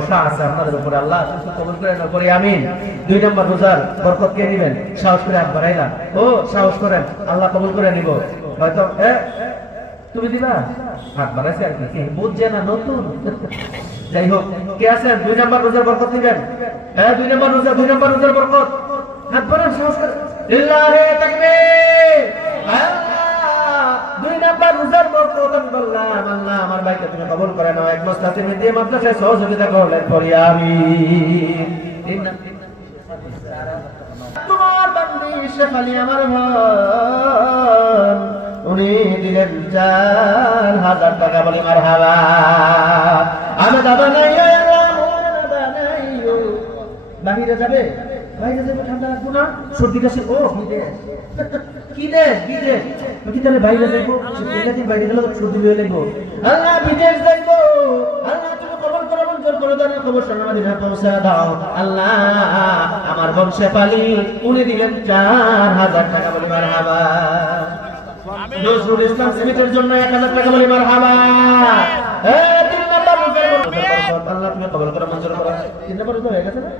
ভরসা আছে আপনাদের উপরে, আল্লাহ কবুল করে নাও, করি আমিন। 2 নম্বর রোজার বরকত কে নেবেন? সাহস করে হাত বাড়াই না, ও সাহস করেন, আল্লাহ কবুল করে নিব। হয়তো তুমি দিবা, হাত বাড়াইছে আর কি, বুঝছে না নতুন। যাই হোক, কে আছেন 2 নম্বর রোজার বরকত নেবেন? 2 নম্বর রোজার বরকত, হাত বাড়ান, সাহস করে। লিল্লাহি তাকবীর। 2 নম্বর রোজার বরকত আমি বললাম, আল্লাহ আমার ভাইকে তুমি কবুল করে নাও, এক বস্তা তুমি দিয়ে মাদ্রাসায় সহযোগিতা করলেন, পড়ি আমিন। 3 নম্বর তোমার বান্দি শেখ আলী আমার ভাই, উনি দিলেন 4000 টাকা, বলে মারহাবা। আমি দাদা নাই, বাহিরে যাবে, বাইরে যাবে, ঠান্ডা লাগবো না, সর্দি কাশি, ও বিদেশ, কি দেশ বিদেশ, কি তাহলে বাইরে যাইবো, বাইরে গেলে সর্দি হয়ে লাগবো, আল্লাহ বিদেশ যাইবো, আল্লাহ তুমি কবল করো, মঞ্জুর করে দাও, খবর শোনা পৌঁছা দাও, আল্লাহ আমার বংশে পালি, উনি দিলেন 4000 টাকা, বলে মারহাবা। নজরুল ইসলাম সিমিতের জন্য 1000 টাকা, বলে মারহাবা। 3 নম্বর আল্লাহ তুমি কবল করো, মঞ্জুর করো। 3 নম্বর হয়ে গেছে না?